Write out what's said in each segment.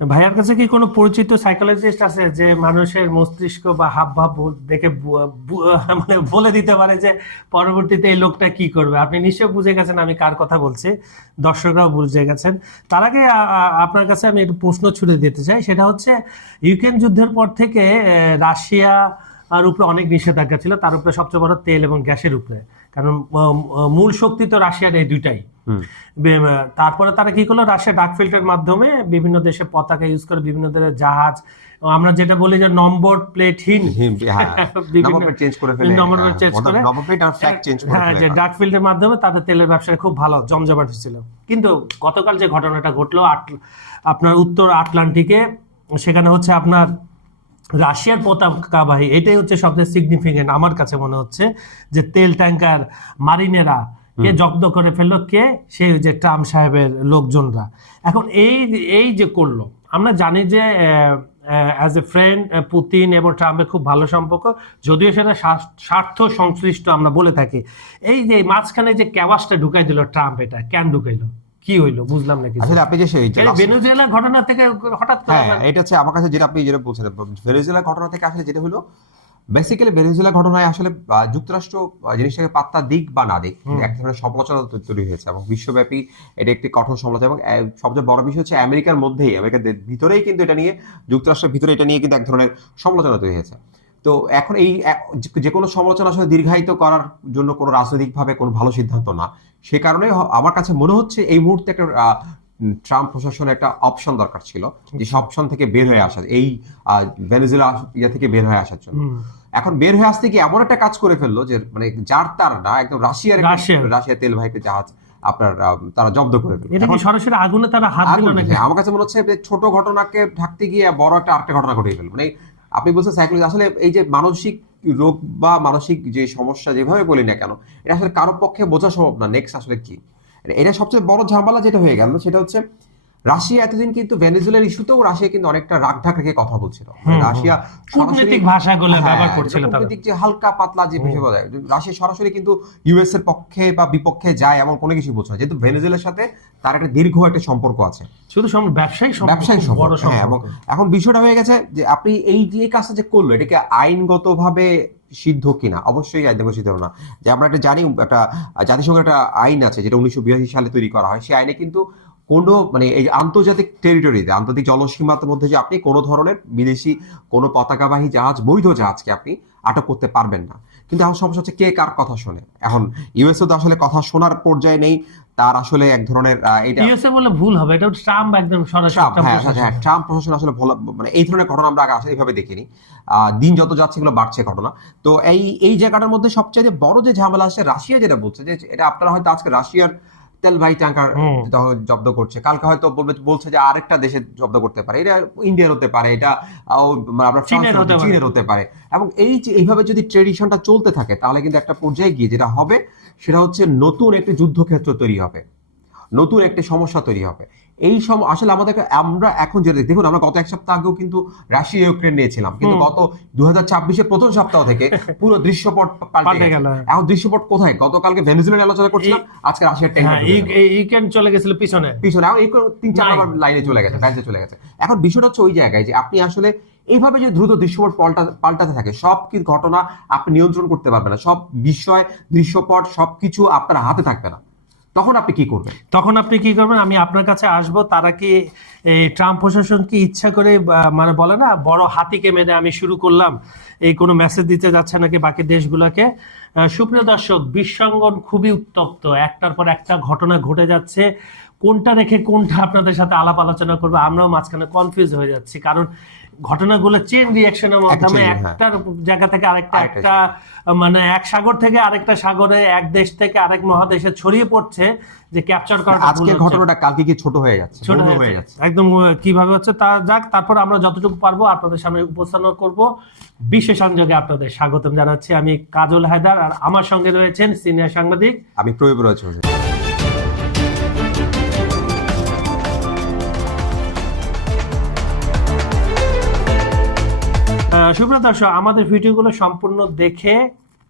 ভাইয়ার কাছে কি কোনো পরিচিত সাইকোলজিস্ট আছে যে মানুষের মস্তিষ্ক বা হাবভাব দেখে মানে বলে দিতে পারে যে পরবর্তীতে এই লোকটা কি করবে? আপনি নিশ্চয়ই বুঝে গেছেন আমি কার কথা বলছি, দর্শকরাও বুঝে গেছেন। তার আগে আপনার কাছে আমি একটু প্রশ্ন ছুড়ে দিতে চাই, সেটা হচ্ছে ইউক্রেন যুদ্ধের পর থেকে রাশিয়া আর উপরে অনেক নিষেধাজ্ঞা ছিল, তার উপরে সবচেয়ে বড় তেল এবং গ্যাসের উপরে, কারণ মূল শক্তি তো রাশিয়ার এই দুইটাই। তারপরে তারা কি করলো, রাশিয়া ডাক ফিল্টের মাধ্যমে বিভিন্ন দেশে পতাকা ইউজ করে, বিভিন্ন দেশের জাহাজ, আমরা যেটা বলি যে নম্বর প্লেটহীন ডাক ফিল্টের মাধ্যমে তাদের তেলের ব্যবসায় খুব ভালো জমজমাট হয়েছিল। কিন্তু গতকাল যে ঘটনাটা ঘটলো আপনার উত্তর আটলান্টিকে, সেখানে হচ্ছে আপনার রাশিয়ার পতাকাবাহী, এটাই হচ্ছে সবচেয়ে সিগনিফিকেন্ট আমার কাছে মনে হচ্ছে, যে তেল ট্যাঙ্কার মারিনেরা কে জব্দ করে ফেললো, কে সে যে ট্রাম্প সাহেবের লোকজনরা। এখন এই যে করলো, আমরা জানি যে অ্যাজ এ ফ্রেন্ড পুতিন এবং ট্রাম্পের খুব ভালো সম্পর্ক, যদিও সেটা স্বার্থ সংশ্লিষ্ট আমরা বলে থাকি। এই যে মাঝখানে যে ক্যাওয়াসটা ঢুকাই দিল ট্রাম্প, এটা কেন ঢুকাইলো, কি হইলো বুঝলাম না কিছু। আসলে আপনি যে ভেনেজুয়েলার ঘটনা থেকে হঠাৎ করে, এটা হচ্ছে আমার কাছে যেটা আপনি যেটা বলছেন, ভেনেজুয়েলার ঘটনা থেকে আসলে যেটা হলো, বেসিক্যালি ভেনেজুয়েলার ঘটনায় আসলে যুক্তরাষ্ট্র জিনিসটাকে পাত্তা দিক বা না দিক, এক ধরনের সমালোচনা তৈরি হয়েছে এবং বিশ্বব্যাপী এটা একটি কঠোর সমালোচনা। এবং সবচেয়ে বড় বিষয় হচ্ছে আমেরিকার মধ্যেই, আমেরিকার ভিতরেই কিন্তু এটা নিয়ে, যুক্তরাষ্ট্রের ভিতরে এটা নিয়ে কিন্তু এক ধরনের সমালোচনা তৈরি হয়েছে। তো এখন এই যে কোনো সমালোচনা আসলে দীর্ঘায়িত করার জন্য কোনো রাজনৈতিকভাবে কোনো ভালো সিদ্ধান্ত না। সে কারণে আমার কাছে মনে হচ্ছে এই মুহূর্তে একটা ট্রাম্প প্রশাসনের একটা অপশন দরকার ছিল, যে অপশন থেকে বের হয়ে আসা, এই ভেনেজুয়েলা থেকে বের হয়ে আসার জন্য। এখন বের হয়ে আসতে গিয়ে এমন একটা কাজ করে ফেললো যে মানে যার তার না, একদম রাশিয়ার তেলবাহী জাহাজ আপনার তারা জব্দ করে ফেললো। এটা কি সরাসরি আগুনে তারা হাত দিল নাকি? আমার কাছে মনে হচ্ছে যে ছোট ঘটনাকে ঢাকতে গিয়ে বড় একটা আরেকটা ঘটনা ঘটিয়ে ফেললো। মানে আপনি বলছেন সাইকোলজি, আসলে এই যে মানসিক রোগ বা মানসিক যে সমস্যা যেভাবে বলি না কেন, এটা আসলে কারো পক্ষে বোঝা সম্ভব না নেক্সট আসলে কি। এটা সবচেয়ে বড় ঝামেলা যেটা হয়ে গেল, সেটা হচ্ছে রাশিয়া এতদিন কিন্তু ভেনেজুয়েলার ইস্যুতেও রাশিয়া কিন্তু অনেকটা রাগঢাক রেখে কথা বলছিল। রাশিয়া কূটনৈতিক ভাষাগুলো ব্যবহার করছিল, কূটনৈতিক যে হালকা পাতলা যে বিষয় বলা যায়, রাশিয়া সরাসরি কিন্তু ইউএস এর পক্ষে বা বিপক্ষে যায় এমন কোনো কিছু বলছে না, যেহেতু ভেনেজুয়েলার সাথে তার একটা দীর্ঘ একটা সম্পর্ক আছে, শুধু ব্যবসায়ী সম্পর্ক। এবং এখন বিষয়টা হয়ে গেছে যে আপনি এই যে কাজটা যে করলো, এটাকে আইনগতভাবে সিদ্ধ কিনা, অবশ্যই আইন সিদ্ধ না। যে আমরা একটা জানি, একটা জাতিসংঘের একটা আইন আছে যেটা 1982 সালে তৈরি করা হয়, সেই আইনে কিন্তু কোনো মানে এই আন্তর্জাতিক টেরিটরিতে, আন্তর্জাতিক জলসীমার মধ্যে যে আপনি কোনো ধরনের বিদেশি কোনো পতাকাবাহী জাহাজ, বৈধ জাহাজকে আপনি আটক করতে পারবেন না। কিন্তু এখন সমস্যা হচ্ছে কে কার কথা শোনে। এখন ইউএসএ তো আসলে কথা শোনার পর্যায়ে নেই, তার আসলে এক ধরনের এটা ইউএসএ বলে ভুল হবে, এটা ট্রাম্প একদম সরাসরি ট্রাম্প প্রশাসন আসলে মানে এই ধরনের ঘটনা আমরা আগে এইভাবে দেখিনি। দিন যত যাচ্ছে এগুলো বাড়ছে ঘটনা। তো এই জায়গাটার মধ্যে সবচেয়ে বড় যে ঝামেলা আসছে, রাশিয়া যেটা বলছে যে এটা আপনারা হয়তো আজকে রাশিয়ার তেলবাহী ট্যাঙ্কার জব্দ করছে, কালকে হয়তো বলছে যে আরেকটা দেশে জব্দ করতে পারে, এটা ইন্ডিয়ার হতে পারে, এটা চীনের হতে পারে। এবং এইভাবে যদি ট্রেডিশনটা চলতে থাকে, তাহলে কিন্তু একটা পর্যায়ে গিয়ে যেটা হবে, সেটা হচ্ছে নতুন একটি যুদ্ধক্ষেত্র তৈরি হবে, নতুন একটি সমস্যা তৈরি হবে। এই আসলে আমরা এখন যেটা দেখুন, আমরা গত এক সপ্তাহ আগেও কিন্তু রাশিয়া ইউক্রেন নিয়েছিলাম, কিন্তু গত 2024-এর প্রথম সপ্তাহ থেকে পুরো দৃশ্যপট পাল্টে গেল। এখন দৃশ্যপট কোথায়? গতকালকে ভেনেজুয়েলার আলোচনা করছিলাম, আজকে রাশিয়ার ইউক্রেন চলে গেছিল পিছনে, এখন 3-4 নম্বর লাইনে চলে গেছে, ব্যাঞ্চে চলে গেছে। এখন বিষয়টা হচ্ছে ওই জায়গায় যে আপনি আসলে এইভাবে যে দ্রুত দৃশ্যপট পাল্টাতে থাকে, সব কিছু ঘটনা আপনি নিয়ন্ত্রণ করতে পারবেন না, সব বিষয় দৃশ্যপট সবকিছু আপনার হাতে থাকবে না। তখন আপনি কি করবেন? আমি আপনার কাছে আসবো। তারা কি ট্রাম্প প্রশাসন কি ইচ্ছা করে, মানে বলে না, বড় হাতিকে মেরে আমি শুরু করলাম, এই কোনো মেসেজ দিতে যাচ্ছে নাকি বাকি দেশগুলোকে? সুপ্রিয় দর্শক, বিশ্বঙ্গন খুবই উত্তপ্ত, একটার পর একটা ঘটনা ঘটে যাচ্ছে, কোনটা রেখে কোনটা আপনাদের সাথে আলাপ আলোচনা করবো আমরাও মাঝখানে কনফিউজ হয়ে যাচ্ছি, কারণ ঘটনাগুলো চেইন রিঅ্যাকশনের মাধ্যমে একটার জায়গা থেকে আরেকটা মানে এক সাগর থেকে আরেকটা সাগরে, এক দেশ থেকে আরেক মহাদেশে ছড়িয়ে পড়ছে, যে ক্যাপচার করা আজকের ঘটনাটা কালকে কি ছোট হয়ে যাচ্ছে একদম কিভাবে হচ্ছে তা যাক। তারপর আমরা যতটুকু পারবো আপনাদের সামনে উপস্থাপন করব। বিশেষ সংযোগে আপনাদের স্বাগতম জানাচ্ছি। আমি কাজল হায়দার, আর আমার সঙ্গে রয়েছেন সিনিয়র সাংবাদিক আমি প্রবীর রয়েছে। সুপ্রিয় দর্শক, আমাদের ভিডিওগুলো সম্পূর্ণ দেখে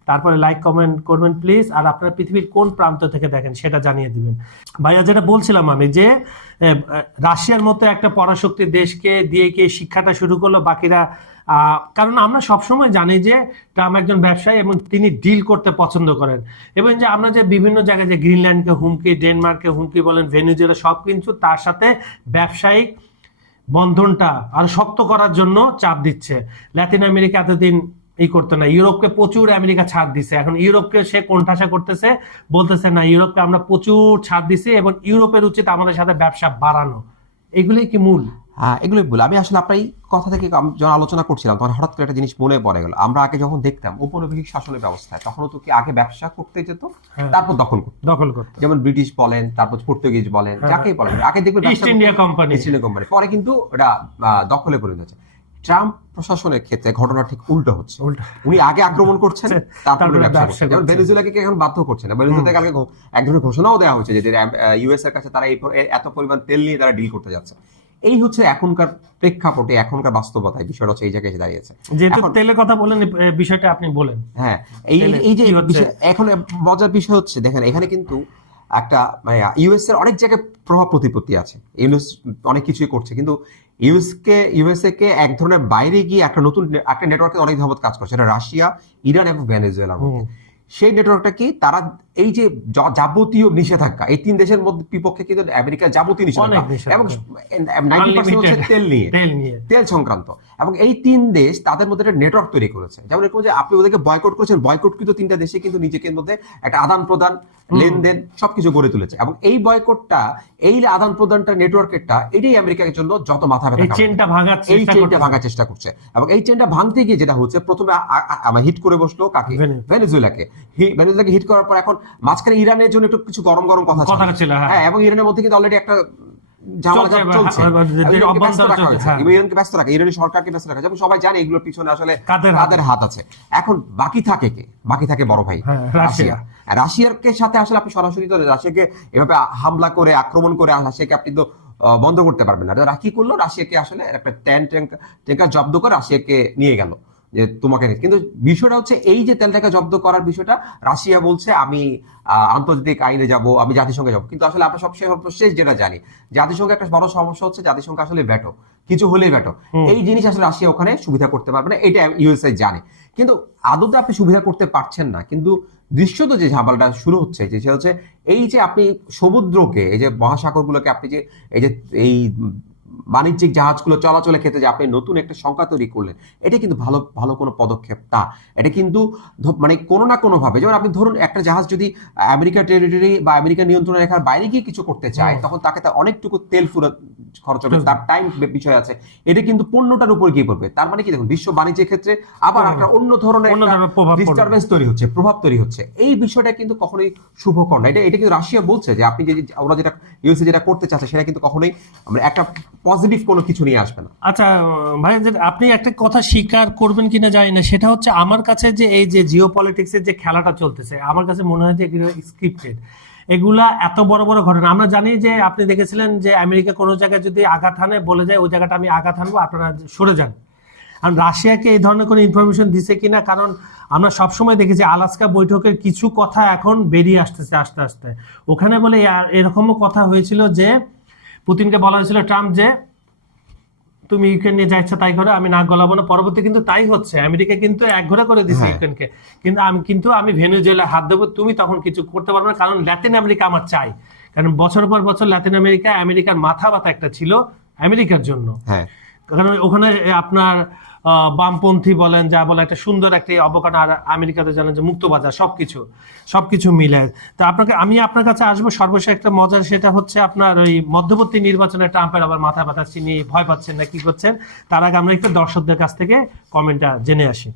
তারপরে লাইক কমেন্ট করবেন প্লিজ, আর আপনারা পৃথিবীর কোন প্রান্ত থেকে দেখেন সেটা জানিয়ে দিবেন। ভাইয়া যেটা বলছিলাম আমি যে রাশিয়ার মতো একটা পরাশক্তি দেশকে দিয়ে কি শিক্ষাটা শুরু করলো, বাকিরা কারণ আমরা সবসময় জানি যে ট্রাম্প একজন ব্যবসায়ী এবং তিনি ডিল করতে পছন্দ করেন, এবং যে আমরা যে বিভিন্ন জায়গায় যে গ্রিনল্যান্ডকে হুমকি, ডেনমার্ককে হুমকি বলেন, ভেনেজুয়েলা, সব কিছু তার সাথে ব্যবসায়িক বন্ধনটা আরো শক্ত করার জন্য চাপ দিচ্ছে। লাতিন আমেরিকা এতদিন করতো না, ইউরোপকে প্রচুর আমেরিকা ছাড় দিছে, এখন ইউরোপকে সে কোণঠাসা করতেছে, বলতেছে না ইউরোপকে আমরা প্রচুর ছাড় দিছি এবং ইউরোপের উচিত আমাদের সাথে ব্যবসা বাড়ানো। এগুলোই কি মূল? হ্যাঁ, এগুলোই বলে আমি আসলে আপনার এই কথা থেকে যখন আলোচনা করছিলাম তখন হঠাৎ করে একটা জিনিস মনে পড়ে গেল। আমরা আগে যখন দেখতাম ঔপনিবেশিক শাসনের ব্যবস্থায়, তখনও তো কি আগে ব্যবসা করতে যেত, তারপর দখল করতো, যেমন ব্রিটিশ বলেন, তারপর পর্তুগিজ বলেন, যাকেই বলেন, আগে দেখবেন ইস্ট ইন্ডিয়া কোম্পানি, পরে কিন্তু এটা দখলে পরিণত হচ্ছে। ট্রাম্প প্রশাসনের ক্ষেত্রে ঘটনা ঠিক উল্টো হচ্ছে, উনি আগে আক্রমণ করছেন, তারপরে ব্যবসা। যেমন ভেনেজুয়েলাকে এখন বাধ্য করছেন না, ভেনেজুয়েলাতে কালকে এক ধরনের ঘোষণাও দেওয়া হয়েছে যে ইউএস এর কাছে তারা এত পরিমাণ তেল নিয়ে তারা ডিল করতে যাচ্ছে। এই হচ্ছে এখনকার প্রেক্ষাপটে, এখনকার বাস্তবতায় বিষয়টা হচ্ছে এই জায়গায় এসে দাঁড়িয়েছে। যেহেতু তেলের কথা বলেন, বিষয়টা আপনি বলেন। হ্যাঁ, এই যে এখন মজার বিষয় হচ্ছে, দেখেন এখানে কিন্তু একটা ইউএস এর অনেক জায়গায় প্রভাব প্রতিপত্তি আছে, ইউএস অনেক কিছুই করছে, কিন্তু ইউএসএ কে এক ধরনের বাইরে গিয়ে একটা নতুন একটা নেটওয়ার্কে অনেক ধাবত কাজ করছে, এটা রাশিয়া, ইরান এবং ভেনেজুয়েলার মধ্যে। সেই নেটওয়ার্কটা কি, তারা এই যে যাবতীয় নিষেধাজ্ঞা, এই তিন দেশের মধ্যে বিপক্ষে কিন্তু আমেরিকার যাবতীয় নিষেধাজ্ঞা এবং 90% হচ্ছে তেল সংক্রান্ত, এবং এই তিন দেশ তাদের মধ্যে একটা নেটওয়ার্ক তৈরি করেছে। যেমন এরকম যে আপনি ওদেরকে বয়কট করেছেন, বয়কটকৃত তিনটা দেশে কিন্তু নিজেদের মধ্যে একটা আদান প্রদান, লেনদেন সবকিছু গড়ে তুলেছে, এবং এই বয়কটটা, এই আদান প্রদানটা, নেটওয়ার্কেরটা, এটাই আমেরিকার জন্য যত মাথা ব্যথা, এই চেইনটা ভাঙার চেষ্টা করছে। এবং এই চেইনটা ভাঙতে গিয়ে যেটা হচ্ছে, প্রথমে হিট করে বসলো কাকে, ভেনেজুয়েলাকে হিট করার পর এখন মাঝখানে ইরানের জন্য একটু কিছু গরম গরম কথা ছিল, হ্যাঁ, এবং ইরানের মধ্যে কিন্তু অলরেডি একটা চলছে, ইরানকে ব্যস্ত রাখা, ইরানি সরকারকে ব্যস্ত রাখা, এবং সবাই জানে এগুলোর পিছনে আসলে কাদের হাত আছে। এখন বাকি থাকে কে? বাকি থাকে বড় ভাই রাশিয়া। রাশিয়ারকে সাথে আসলে আপনি সরাসরি তো রাশিয়াকে এভাবে হামলা করে, আক্রমণ করে রাশিয়াকে আপনি তো বন্ধ করতে পারবেন না। কি করলো, রাশিয়াকে আসলে একটা ট্যাঙ্কার জব্দ করে রাশিয়াকে নিয়ে গেল যে তোমাকে। কিন্তু বিষয়টা হচ্ছে এই যে তেলটাকে জব্দ করার বিষয়টা, রাশিয়া বলছে আমি আন্তর্জাতিক আইনে যাব, আমি জাতিসংঘে যাব, কিন্তু আসলে আমরা সবশেষ যেটা জানি, জাতিসংঘে একটা বড় সমস্যা হচ্ছে জাতিসংঘ আসলে ভেটো, কিছু হলেই ভেটো। এই জিনিস আসলে রাশিয়া ওখানে সুবিধা করতে পারবে না, এটা ইউএসএ জানে, কিন্তু আদতে আপনি সুবিধা করতে পারছেন না। কিন্তু দৃশ্যত যে ঝামেলাটা শুরু হচ্ছে, যে হচ্ছে এই যে আপনি সমুদ্রকে, এই যে মহাসাগরগুলোকে আপনি যে এই বাণিজ্যিক জাহাজগুলো চলাচলের ক্ষেত্রে যে আপনি নতুন একটা সংখ্যা তৈরি করলেন, এটা কিন্তু ভালো কোনো পদক্ষেপ না। এটা কিন্তু মানে কোনো না কোনো ভাবে, যেমন আপনি ধরুন একটা জাহাজ যদি আমেরিকা টেরিটরি বা আমেরিকা নিয়ন্ত্রণ রেখার বাইরে গিয়ে কিছু করতে চায়, তখন তাকে তার অনেকটুকু তেল খরচ হবে, তার টাইম বিষয় আছে, এটা কিন্তু পণ্যটার উপর গিয়ে পড়বে। তার মানে কি, দেখুন বিশ্ব বাণিজ্যের ক্ষেত্রে আবার একটা অন্য ধরনের ডিস্টারবেন্স তৈরি হচ্ছে, প্রভাব তৈরি হচ্ছে। এই বিষয়টা কিন্তু কখনোই শুভকর না। এটা কিন্তু রাশিয়া বলছে যে আপনি যে ওরা যেটা ইউএসএ যেটা করতে চাচ্ছে, সেটা কিন্তু কখনোই একটা পজিটিভ কোনো কিছু নিয়ে আসবে না। আচ্ছা ভাই, আপনি একটা কথা স্বীকার করবেন কিনা জানি না, সেটা হচ্ছে আমার কাছে যে এই যে জিও পলিটিক্সের যে খেলাটা চলতেছে, আমার কাছে মনে হয় যে এগুলো স্ক্রিপ্টেড। এগুলা এত বড় বড় ঘটনা, আমরা জানি যে আপনি দেখেছিলেন যে আমেরিকা কোনো জায়গায় যদি আঘাত হানে, বলে যায় ওই জায়গাটা আমি আঘাত হানবো, আপনারা সরে যান। আর রাশিয়াকে এই ধরনের কোনো ইনফরমেশন দিছে কিনা, কারণ আমরা সবসময় দেখেছি আলাস্কা বৈঠকের কিছু কথা এখন বেরিয়ে আসতেছে আস্তে আস্তে। ওখানে বলে এরকমও কথা হয়েছিল যে পুতিনকে বলা হয়েছিল ট্রাম্প যে তুমি ইউক্রেন নিয়ে যা ইচ্ছা তাই করো, আমি নাক গলাবো না। পরবর্তী কিন্তু তাই হচ্ছে, আমেরিকা কিন্তু একঘরে করে দিচ্ছে ইউক্রেনকে, কিন্তু আমি ভেনেজুয়েলা হাত দেবো, তুমি তখন কিছু করতে পারবে না, কারণ লাতিন আমেরিকা আমার চাই। কারণ বছর পর বছর লাতিন আমেরিকার মাথা ব্যথা একটা ছিল আমেরিকার জন্য, কারণ ওখানে আপনার বামপন্থী বলেন, যা বলে, একটা সুন্দর একটা অবকাঠামো, আর আমেরিকাতে জানেন যে মুক্ত বাজার, সবকিছু মিলে। তো আমি আপনার কাছে আসবো সর্বশেষ একটা মজার, সেটা হচ্ছে আপনার ওই মধ্যবর্তী নির্বাচনে ট্রাম্পের আবার মাথা ব্যথা চিনি, ভয় পাচ্ছেন না কি করছেন, তার আগে আমরা একটু দর্শকদের কাছ থেকে কমেন্টটা জেনে আসি।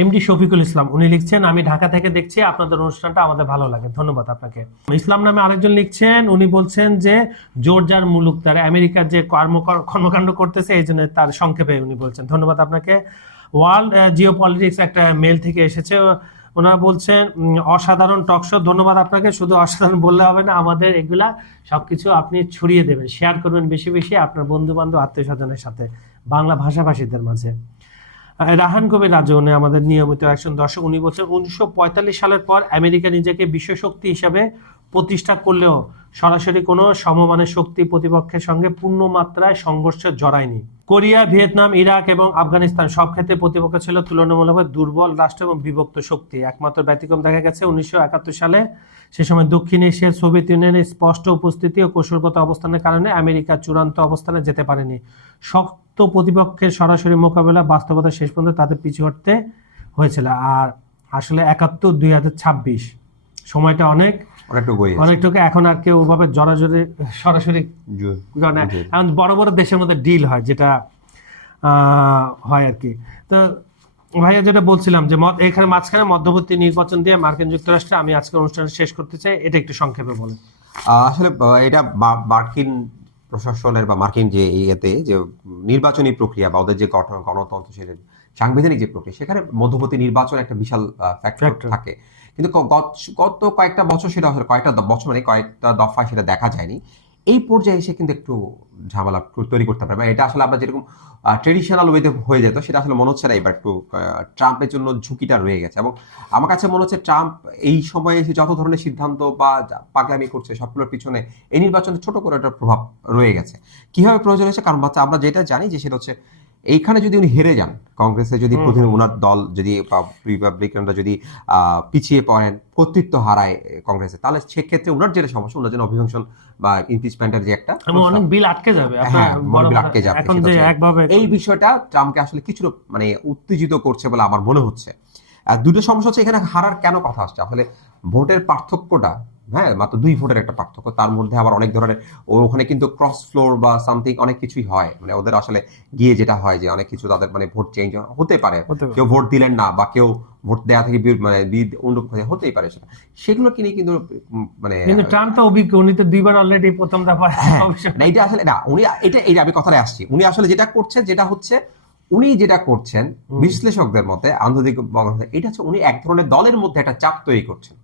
এমডি শফিকুল ইসলাম উনি লিখছেন, আমি ঢাকা থেকে দেখছি আপনাদের অনুষ্ঠানটা, আমাদের ভালো লাগে, ধন্যবাদ আপনাকে। ইসলাম নামে আরেকজন লিখছেন, উনি বলছেন যে জর্জার মুলুক তার আমেরিকার যে কর্মকাণ্ড করতেছে, এই জন্য তার সংক্ষেপে উনি বলছেন, ধন্যবাদ আপনাকে। ওয়ার্ল্ড জিও পলিটিক্স একটা মেল থেকে এসেছে, ওনারা বলছেন অসাধারণ টকশো, ধন্যবাদ আপনাকে। শুধু অসাধারণ বললে হবে না, আমাদের এগুলা সবকিছু আপনি ছড়িয়ে দেবেন, শেয়ার করবেন বেশি বেশি আপনার বন্ধু বান্ধব, আত্মীয় স্বজনের সাথে, বাংলা ভাষাভাষীদের মাঝে। রাহান কবির রাজু উনি আমাদের নিয়মিত একজন দর্শক, উনি বলছেন 1945 সালের পর আমেরিকা নিজেকে বিশ্বশক্তি হিসাবে প্রতিষ্ঠা করলেও সরাসরি কোনো সমমানের শক্তি প্রতিপক্ষের সঙ্গে পূর্ণ মাত্রায় সংঘর্ষে জড়ায়নি। কোরিয়া, ভিয়েতনাম, ইরাক এবং আফগানিস্তান সব ক্ষেত্রে প্রতিপক্ষ ছিল তুলনামূলকভাবে দুর্বল রাষ্ট্র এবং বিভক্ত শক্তি। একমাত্র ব্যতিক্রম দেখা গেছে 1971 সালে। সে সময় দক্ষিণ এশিয়ার সোভিয়েত ইউনিয়নের স্পষ্ট উপস্থিতি ও কৌশলগত অবস্থানের কারণে আমেরিকা চূড়ান্ত অবস্থানে যেতে পারেনি। শক্ত প্রতিপক্ষের সরাসরি মোকাবেলা বাস্তবতা শেষ পর্যন্ত তাদের পিছু হটতে হয়েছিল। আর আসলে 71, 2026 সময়টা অনেকটুকু এখন আর কেউ ওভাবে জড়াজড়ি সরাসরি এখন বড় বড় দেশের মধ্যে ডিল হয়, যেটা হয় আর কি। তো ভাইয়া যেটা বলছিলাম যে এখানে মাঝখানে মধ্যবর্তী নির্বাচন দিয়ে মার্কিন যুক্তরাষ্ট্রে আমি আজকে অনুষ্ঠান শেষ করতে চাই, এটা একটু সংক্ষেপে বলেন। আসলে এটা মার্কিন প্রশাসনের বা মার্কিন যে ইয়েতে যে নির্বাচনী প্রক্রিয়া বা ওদের যে গণতন্ত্র, সেটা সাংবিধানিক যে প্রক্রিয়া, সেখানে মধ্যবর্তী নির্বাচন একটা বিশাল ফ্যাক্টর থাকে। কিন্তু গত কয়েকটা বছর সেটা আসলে কয়েকটা বছর মানে কয়েকটা দফায় সেটা দেখা যায়নি। এই পর্যায়ে এসে কিন্তু একটু ঝামেলা তৈরি করতে পারে। এটা আসলে আমরা যেরকম ট্রেডিশনাল ওয়েতে হয়ে যেত, সেটা আসলে মনে হচ্ছে না এবার একটু ট্রাম্পের জন্য ঝুঁকিটা রয়ে গেছে। এবং আমার কাছে মনে হচ্ছে ট্রাম্প এই সময়ে এসে যত ধরনের সিদ্ধান্ত বা পাগলামি করছে সবগুলোর পিছনে এই নির্বাচনে ছোট করে একটা প্রভাব রয়ে গেছে। কিভাবে প্রয়োজন হয়েছে? কারণ আমরা যেটা জানি যে সেটা হচ্ছে এইখানে যদি উনি হেরে যান, কংগ্রেসে যদি প্রতিদিন ওনার দল যদি রিপাবলিকানরা যদি পিছিয়ে পড়েন, কর্তৃত্ব হারায় কংগ্রেসে, তাহলে সেক্ষেত্রে ওনার যেটা সমস্যা, ওনার জন্য অভিশংসন বা ইমপিচমেন্টের যে একটা অনেক বিল আটকে যাবে, আটকে যাবে। এই বিষয়টা ট্রাম্পকে আসলে কিছু মানে উত্তেজিত করছে বলে আমার মনে হচ্ছে। দুটো সমস্যা হচ্ছে এখানে হারার কেন কথা আসছে আসলে ভোটের পার্থক্যটা, হ্যাঁ, মাত্র 2 ভোটের একটা পার্থক্য, তার মধ্যে আবার অনেক ধরনের ওখানে কিন্তু ক্রস ফ্লোর বা সামথিং অনেক কিছুই হয়। মানে ওদের আসলে গিয়ে যেটা হয় যে অনেক কিছু তাদের মানে ভোট চেঞ্জ হতে পারে, কেউ ভোট দিলেন না বা কেউ ভোট দেওয়া থেকে মানে হতেই পারে, সেগুলো কিনে কিন্তু মানে ট্রাম্প তো অভিজ্ঞ, উনি তো 2বার অলরেডি প্রথম দফা। না এটা আসলে না, উনি এটা আমি কথায় আসছি, উনি আসলে যেটা করছেন যেটা হচ্ছে উনি যেটা করছেন বিশ্লেষকদের মতে আন্তর্জাতিক এটা হচ্ছে উনি এক ধরনের দলের মধ্যে একটা চাপ তৈরি করছেন,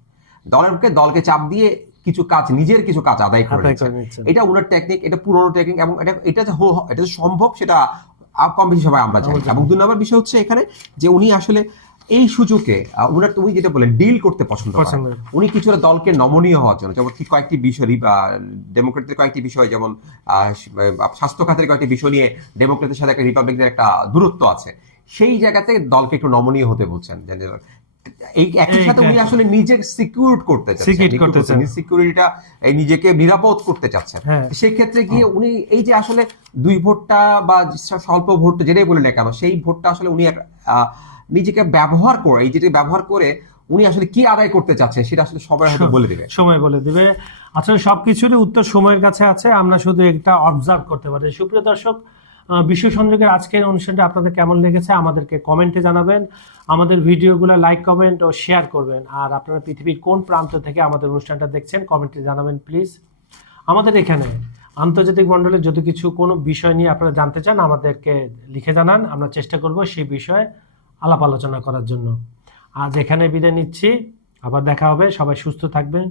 দলকে চাপ দিয়ে নিজের কিছু কাজ আদায় করে নিচ্ছেন। এটা উনার টেকনিক, এটা পুরনো টেকনিক, এবং এটা যে সম্ভব সেটা কম বেশি সবাই আমরা জানি। এবং 2 নম্বর বিষয় হচ্ছে এখানে যে উনি আসলে এই সুযোগে তুমি যেটা বলেন ডিল করতে পছন্দ করেন। উনি কিছুটা দলকে নমনীয় হওয়ার জন্য, যেমন কয়েকটি বিষয় ডেমোক্রেটদের কয়েকটি বিষয়, যেমন স্বাস্থ্য খাতের কয়েকটি বিষয় নিয়ে ডেমোক্রেটদের সাথে একটা রিপাবলিকদের একটা দূরত্ব আছে, সেই জায়গাতে দলকে একটু নমনীয় হতে বলছেন। এই একই সাথে উনি আসলে নিজেকে সিকিউর করতে চাচ্ছেন, সিকিউরিটিটা নিজেকে নিরাপদ করতে চাচ্ছেন। সেক্ষেত্রে গিয়ে উনি এই যে আসলে 2 ভোটটা বা স্বল্প ভোট যেটাই বলে না কেন, সেই ভোটটা আসলে উনি নিজেকে ব্যবহার করে উনি আসলে কি আদায় করতে চাচ্ছে সেটা আসলে সবাই হয়তো সময় বলে দিবে। আসলে সবকিছুরই উত্তর সময়ের কাছে আছে, আমরা শুধু একটা অবজার্ভ করতে পারি। সুপ্রিয় দর্শক, বিশ্ব সংযোগের আজকের অনুষ্ঠানটা আপনাদের কেমন লেগেছে আমাদেরকে কমেন্টে জানাবেন। আমাদের ভিডিওগুলো লাইক, কমেন্ট ও শেয়ার করবেন। আর আপনারা পৃথিবীর কোন প্রান্ত থেকে আমাদের অনুষ্ঠানটা দেখছেন কমেন্টে জানাবেন প্লিজ। আমাদের এখানে আন্তর্জাতিক মণ্ডলের যদি কোনো বিষয় নিয়ে আপনারা জানতে চান আমাদেরকে লিখে জানান, আমরা চেষ্টা করব সেই বিষয়ে আলাপ আলোচনা করার জন্য। আজ এখানে বিদায় নিচ্ছি, আবার দেখা হবে। সবাই সুস্থ থাকবেন,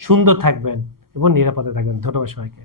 সুন্দর থাকবেন এবং নিরাপদে থাকবেন। ধন্যবাদ সবাইকে।